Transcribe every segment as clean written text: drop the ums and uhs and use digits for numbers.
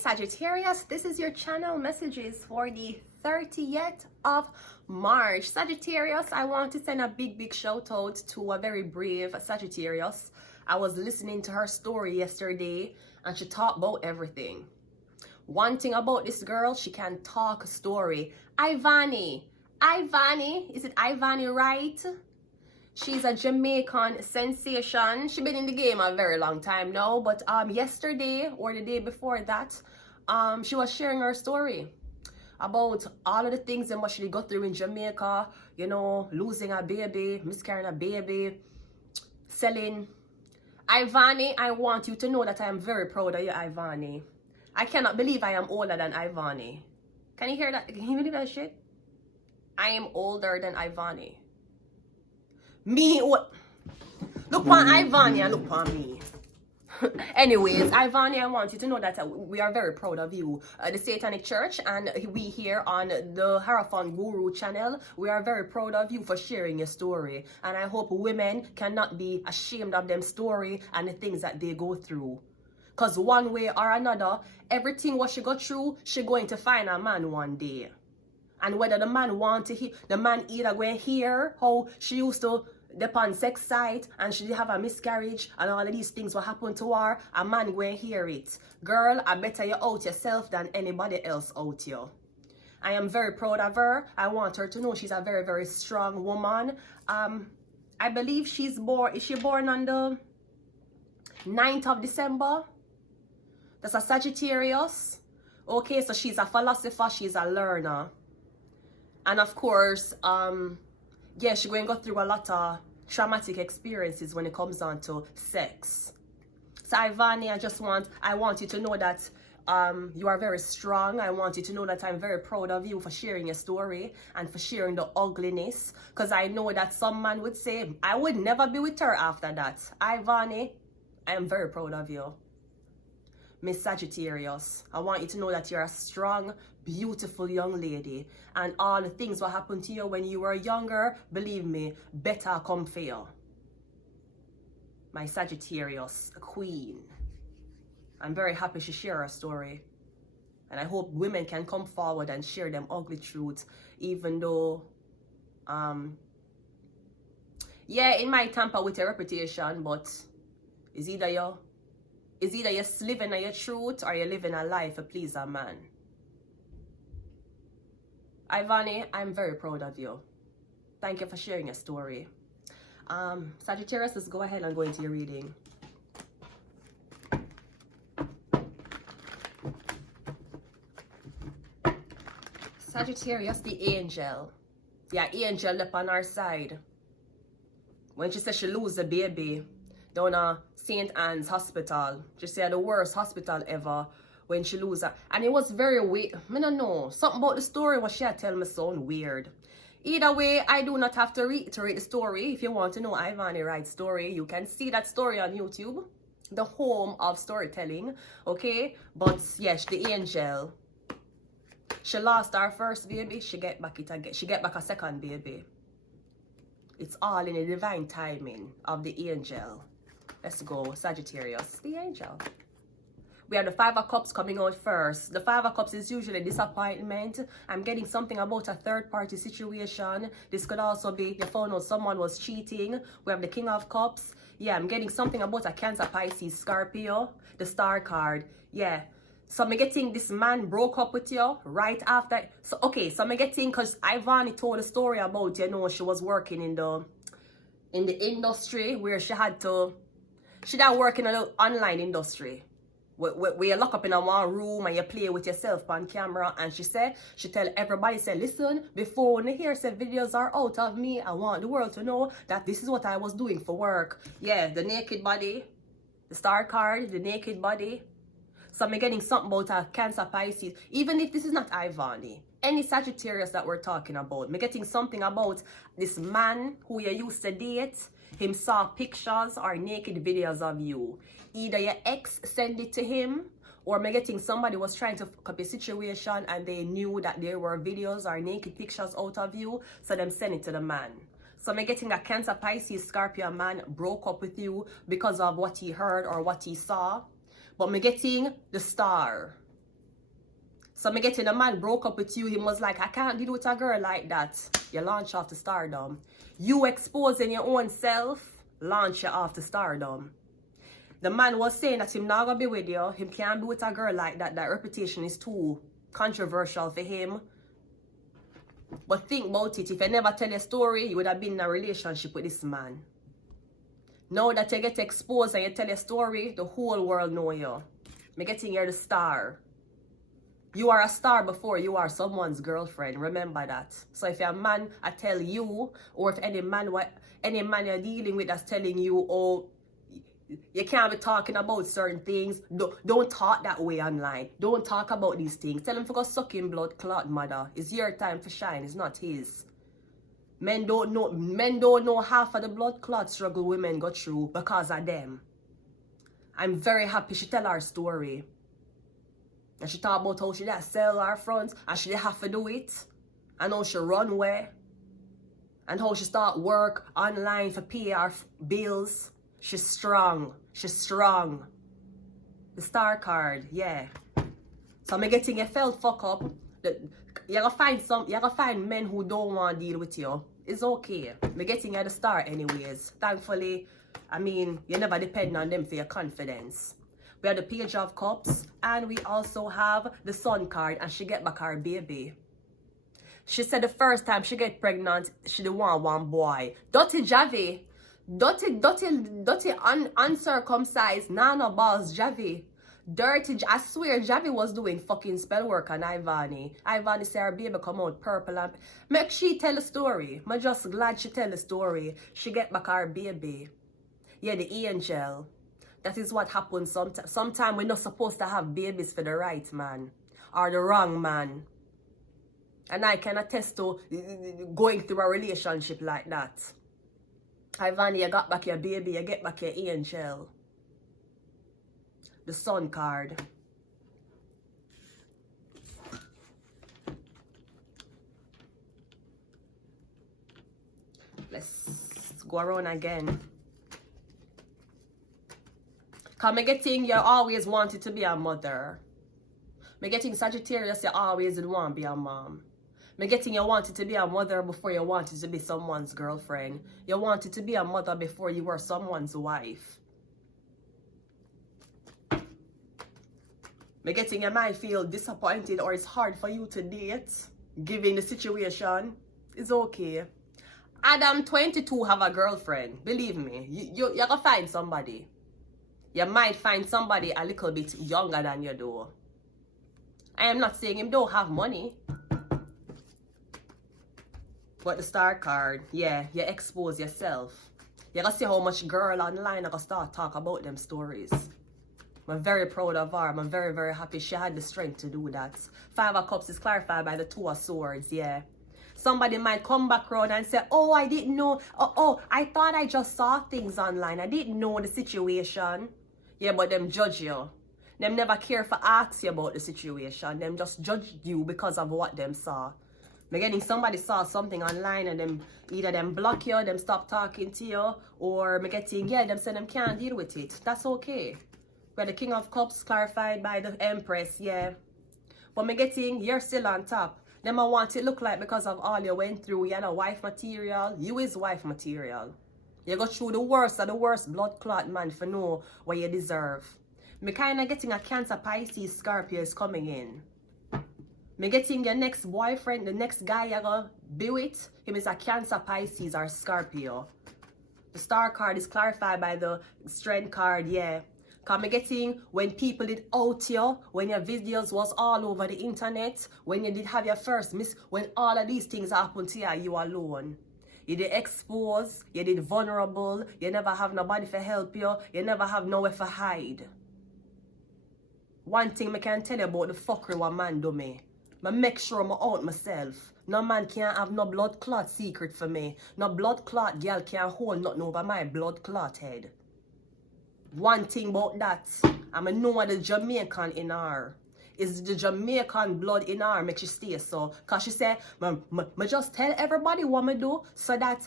Sagittarius, this is your channel messages for the 30th of March. Sagittarius, I want to send a big shout out to a very brave Sagittarius. I was listening to her story yesterday and she talked about everything. One thing about this girl, she can talk a story. Ivani, is it Ivani, right? She's a Jamaican sensation. She's been in the game a very long time now, but yesterday or the day before that, she was sharing her story about all of the things that she got through in Jamaica, you know, losing a baby, miscarrying a baby, selling. Ivani, I want you to know that I am very proud of you, Ivani. I cannot believe I am older than Ivani. Can you hear that? Can you believe that shit? I am older than Ivani. Me, what? Look on Ivani and look on me. Anyways, Ivani, I want you to know that we are very proud of you. The Satanic Church and we here on the Hierophant Guru channel, we are very proud of you for sharing your story. And I hope women cannot be ashamed of them story and the things that they go through. Because one way or another, everything what she got through, she going to find a man one day. And whether the man want to hear, the man either going to hear how she used to depend sex site and she have a miscarriage and all of these things will happen to her, a man going to hear it. Girl, I better you out yourself than anybody else out you. I am very proud of her. I want her to know she's a very strong woman. I believe she's born, is she born on the 9th of December? That's a Sagittarius. Okay, so she's a philosopher, she's a learner. And of course, yeah, she's going to go through a lot of traumatic experiences when it comes on to sex. So Ivani, I want you to know that you are very strong. I want you to know that I'm very proud of you for sharing your story and for sharing the ugliness. Because I know that some man would say, I would never be with her after that. Ivani, I am very proud of you. Miss Sagittarius, I want you to know that you're a strong, beautiful young lady. And all the things what happened to you when you were younger, believe me, better come for you. My Sagittarius queen. I'm very happy she shared her story. And I hope women can come forward and share them ugly truths, even though, yeah, it might tamper with your reputation, but it's either you're living your truth or you're living a lie to please a man. Ivani, I'm very proud of you. Thank you for sharing your story. Sagittarius, let's go ahead and go into your reading. Sagittarius, the angel. Yeah, angel up on our side. When she said she lose the baby down at St. Anne's Hospital. She said the worst hospital ever when she lose her. And it was very weird. I don't know. Something about the story what she had tell me sound weird. Either way, I do not have to reiterate the story. If you want to know Ivani Wright's story, you can see that story on YouTube. The home of storytelling. Okay? But yes, the angel. She lost her first baby. She get back it again. She get back a second baby. It's all in the divine timing of the angel. Let's go, Sagittarius, the angel. We have the Five of Cups coming out first. The Five of Cups is usually disappointment. I'm getting something about a third-party situation. This could also be you found out someone was cheating. We have the King of Cups. Yeah, I'm getting something about a Cancer, Pisces, Scorpio. The Star card. Yeah. So I'm getting this man broke up with you right after. So, okay, so I'm getting, because Ivani told a story about, you know, she was working in the industry where she had work in an online industry where you lock up in a one room and you play with yourself on camera. And she tell everybody, say, listen, before when you hear say videos are out of me, I want the world to know that this is what I was doing for work. Yeah, the naked body, the Star card, the naked body. So I'm getting something about a Cancer, Pisces. Even if this is not Ivani, any Sagittarius that we're talking about, I'm getting something about this man who you used to date. Him saw pictures or naked videos of you. Either your ex sent it to him, or I'm getting somebody was trying to copy a situation and they knew that there were videos or naked pictures out of you, so them send it to the man. So I'm getting a Cancer, Pisces, Scorpio man broke up with you because of what he heard or what he saw. But I'm getting the Star. So me getting a man broke up with you, he was like, I can't deal with a girl like that. You launch off to stardom. You exposing your own self, launch you off to stardom. The man was saying that him not gonna be with you, him can't be with a girl like that, that reputation is too controversial for him. But think about it, if you never tell your story, you would have been in a relationship with this man. Now that you get exposed and you tell your story, the whole world know you. Me getting you're the star. You are a star before you are someone's girlfriend. Remember that. So if you're a man, I tell you, or if any man you're dealing with that's telling you, oh, you can't be talking about certain things, don't talk that way online. Don't talk about these things. Tell him to go suck in blood clot, mother. It's your time to shine. It's not his. Men don't know half of the blood clot struggle women go through because of them. I'm very happy she tell her story. And she talk about how she did sell her front and she did have to do it. And how she run away. And how she start work online for pay her bills. She's strong. She's strong. The star card, yeah. So I'm getting you felt fuck up. You're gonna find men who don't want to deal with you. It's okay. I'm getting you the star anyways. Thankfully, I mean, you never depend on them for your confidence. We have the Page of Cups, and we also have the Sun card, and she get back her baby. She said the first time she get pregnant, she didn't want one boy. Dirty Javi. Dirty uncircumcised nano balls Javi. Dirty, I swear Javi was doing fucking spell work on Ivani. Ivani said her baby come out purple and make she tell the story. I'm just glad she tell the story. She get back her baby. Yeah, the angel. That is what happens sometimes. Sometimes we're not supposed to have babies for the right man or the wrong man. And I can attest to going through a relationship like that. Ivani, you got back your baby, you get back your angel. The Sun card. Let's go around again. Because I'm getting you always wanted to be a mother. I'm getting Sagittarius, you always would want to be a mom. I'm getting you wanted to be a mother before you wanted to be someone's girlfriend. You wanted to be a mother before you were someone's wife. I'm getting you might feel disappointed or it's hard for you to date, given the situation. It's okay. Adam 22 have a girlfriend. Believe me, you're gonna find somebody. You might find somebody a little bit younger than you do. I am not saying him don't have money. But the star card, yeah, you expose yourself. You gotta see how much girl online are gonna start talk about them stories. I'm very proud of her. I'm very, very happy she had the strength to do that. 5 of Cups is clarified by the 2 of Swords, yeah. Somebody might come back around and say, oh, I didn't know. Oh, I thought I just saw things online. I didn't know the situation. Yeah, but them judge you. Them never care for ask you about the situation. Them just judge you because of what them saw. Beginning, somebody saw something online and them either them block you, them stop talking to you, or me getting, yeah, them say them can't deal with it. That's okay. Where the King of Cups clarified by the Empress, yeah. But me getting, you're still on top. Them I want it look like because of all you went through, you know, wife material. You is wife material. You go through the worst of the worst blood clot man for know what you deserve. Me kind of getting a Cancer, Pisces, Scorpio is coming in. Me getting your next boyfriend, the next guy you're gonna be with, him is a Cancer, Pisces, or Scorpio. The Star card is clarified by the Strength card, yeah. Cause me getting when people did out you, when your videos was all over the internet, when you did have your first miss, when all of these things happened to you, you alone. You did exposed, you did vulnerable, you never have nobody to help you, you never have nowhere to hide. One thing I can tell you about the fuckery what man do me. I make sure I'm out myself. No man can't have no blood clot secret for me. No blood clot girl can't hold nothing over my blood clot head. One thing about that, I know the Jamaican in her. Is the Jamaican blood in her make she stay so. Cause she say, I just tell everybody what I do so that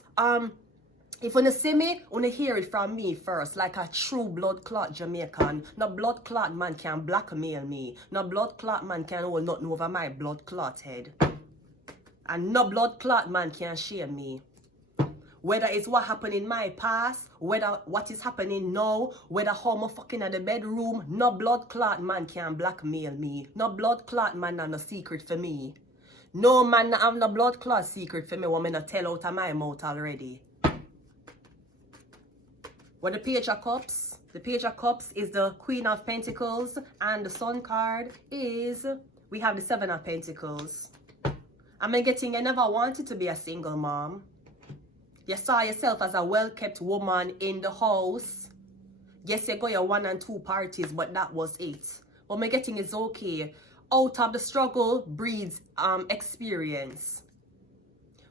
If you see me, you hear it from me first, like a true blood clot Jamaican. No blood clot man can blackmail me. No blood clot man can hold nothing over my blood clot head. And no blood clot man can shame me. Whether it's what happened in my past, whether what is happening now, whether how I'm fucking at the bedroom, no blood clot man can blackmail me. No blood clot man have no secret for me. No man have no blood clot secret for me what me not tell out of my mouth already. What the Page of Cups? The Page of Cups is the Queen of Pentacles, and the Sun card is, we have the Seven of Pentacles. I'm getting, you never wanted to be a single mom. You saw yourself as a well-kept woman in the house. Yes, you got your 1 and 2 parties, but that was it. What I'm getting is okay. Out of the struggle breeds experience.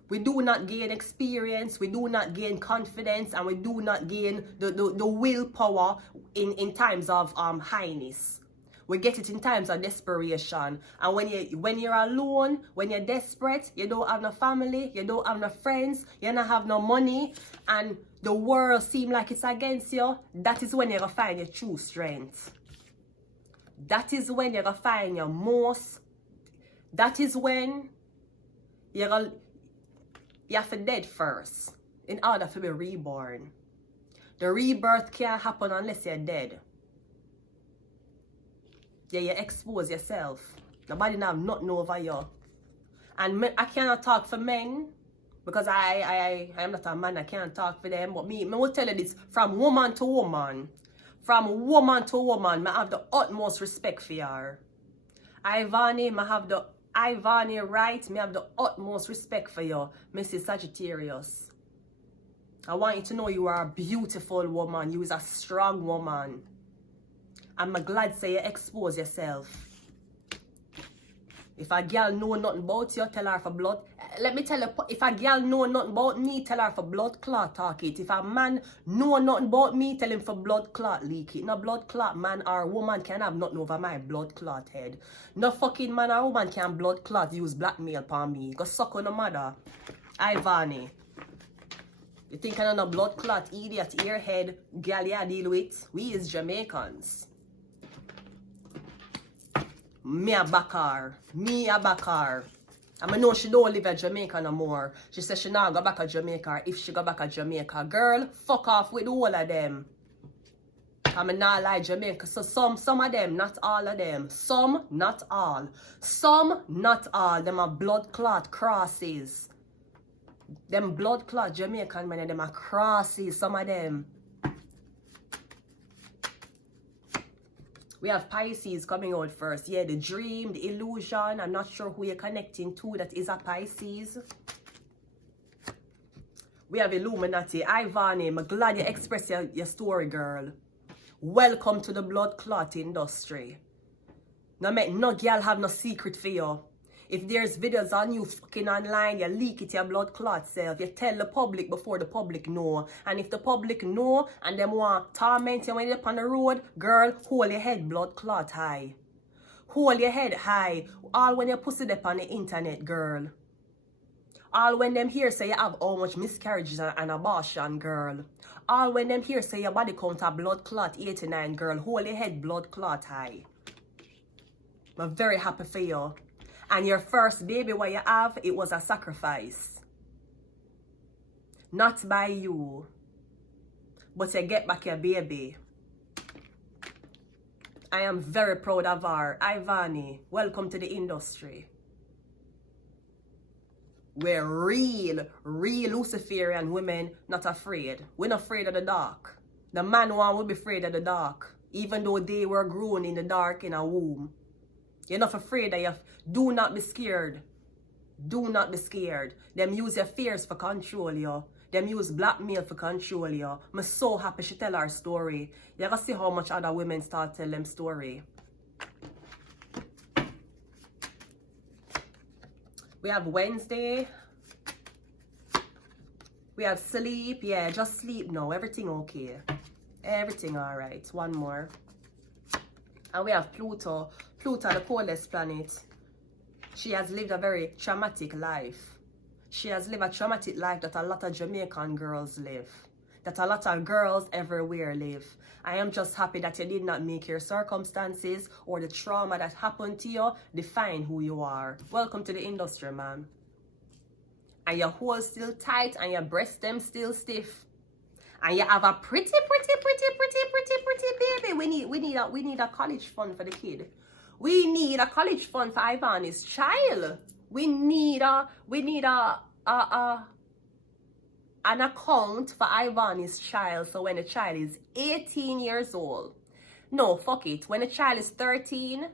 We do not gain experience, we do not gain confidence, and we do not gain the willpower in times of highness. We get it in times of desperation. And when you're alone, when you're desperate, you don't have no family, you don't have no friends, you don't have no money, and the world seems like it's against you, that is when you're going to find your true strength. That is when you're going to find your most, that is when you're going to, you have to dead first in order to be reborn. The rebirth can't happen unless you're dead. Yeah, you expose yourself. Nobody have nothing over you. And I cannot talk for men because I am not a man. I can't talk for them. But me will tell you this from woman to woman. From woman to woman, I have the utmost respect for her. Ivani, I have the Ivani, right? Me have the utmost respect for you, Mrs. Sagittarius. I want you to know you are a beautiful woman. You is a strong woman. I'm glad say you expose yourself. If a girl know nothing about you, tell her for blood. Let me tell you, if a girl know nothing about me, tell her for blood clot talk it. If a man know nothing about me, tell him for blood clot leak it. No blood clot man or woman can have nothing over my blood clot head. No fucking man or woman can blood clot use blackmail upon me. Go suck on the mother. Ivani. You think I know blood clot idiot earhead girl you deal with? We is Jamaicans. Me a backer. Me a backer. I know she don't live in Jamaica no more. She said she not go back to Jamaica. If she go back to Jamaica, girl, fuck off with all of them. I'm not like Jamaica. So some of them, not all of them. Some, not all. Some, not all. Them are blood clot crosses. Them blood clot Jamaican men, them are crosses. Some of them. We have Pisces coming out first. Yeah, the dream, the illusion. I'm not sure who you're connecting to that is a Pisces. We have Illuminati. Ivani, I'm glad you express your story, girl. Welcome to the blood clot industry. No make no girl have no secret for you. If there's videos on you fucking online, you leak it your blood clot self. You tell the public before the public know. And if the public know and them want torment you when you're up on the road, girl, hold your head blood clot high. Hold your head high. All when you pussy up on the internet, girl. All when them here say you have how much miscarriages and abortion, girl. All when them here say your body count a blood clot 89, girl. Hold your head blood clot high. I'm very happy for you. And your first baby what you have, it was a sacrifice. Not by you. But you get back your baby. I am very proud of her. Ivani, welcome to the industry. We're real Luciferian women not afraid. We're not afraid of the dark. The man one will be afraid of the dark. Even though they were grown in the dark in a womb. You're not afraid that you do not be scared. Do not be scared. Them use your fears for control you. Them use blackmail for control you. I'm so happy she tell her story. You're gonna see how much other women start tell them story. We have Wednesday. We have sleep. Yeah, just sleep now. Everything okay. Everything alright. One more. And we have Pluto. Pluto, the coldest planet. She has lived a very traumatic life. She has lived a traumatic life that a lot of Jamaican girls live. That a lot of girls everywhere live. I am just happy that you did not make your circumstances or the trauma that happened to you define who you are. Welcome to the industry, man. And your hole still tight and your breast them still stiff. And you have a pretty baby. We need a college fund for the kid. We need a college fund for Ivani's child. We need an account for Ivani's child. So when the child is 18 years old. No, fuck it. When the child is 13.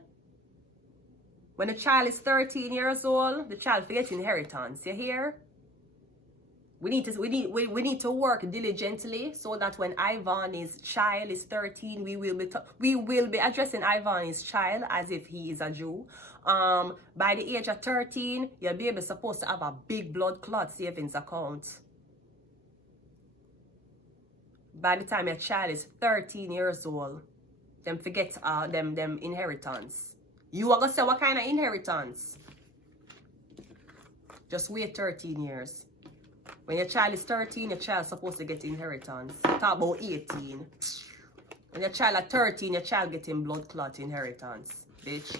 When the child is 13 years old, the child gets inheritance. You hear? We need to work diligently so that when Ivani's child is 13, we will be addressing Ivani's child as if he is a Jew. By the age of 13, your baby is supposed to have a big blood clot savings account. By the time your child is 13 years old, them forget them inheritance. You are gonna say what kind of inheritance? Just wait 13 years. When your child is 13, your child is supposed to get inheritance. Talk about 18. When your child is 13, your child getting blood clot inheritance. Bitch.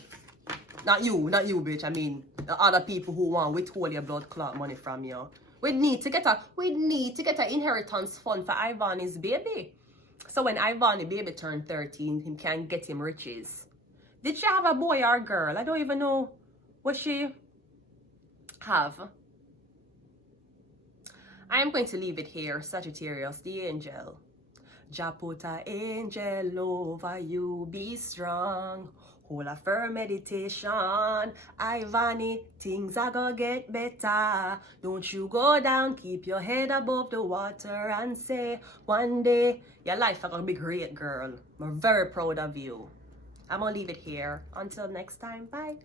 Not you, bitch. I mean, the other people who want withhold your blood clot money from you. We need to get an inheritance fund for Ivani's baby. So when Ivani baby turn 13, he can get him riches. Did she have a boy or a girl? I don't even know what she have. I am going to leave it here. Sagittarius, the angel. Jah put a angel over you, be strong. Hold a firm meditation. Ivani, things are gonna get better. Don't you go down, keep your head above the water and say, one day, your life is gonna be great, girl. I'm very proud of you. I'm gonna leave it here. Until next time, bye.